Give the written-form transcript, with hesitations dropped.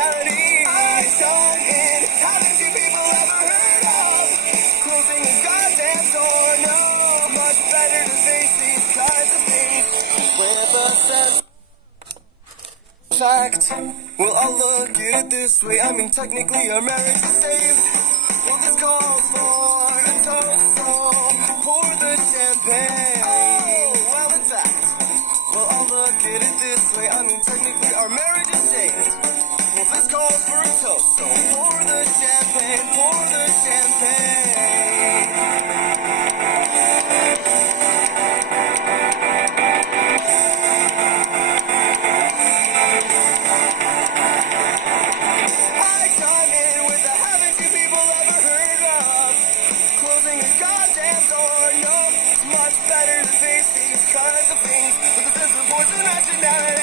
nationality. I don't in. Haven't you people ever heard of closing a goddamn door? No, much better to face these kinds of things with a sense of fact. Well, I'll look at it this way. I mean, technically our marriage is saved. Well, this calls for a toast for the champagne. Oh, well, it's that. Well, I'll look at it this way. I mean, technically our marriage is saved. Well, this calls for a toast for the champagne, for the champagne. I chime in with the haven't you people ever heard of closing a goddamn door? No, it's much better to face these kinds of things with a sense of voice and nationality.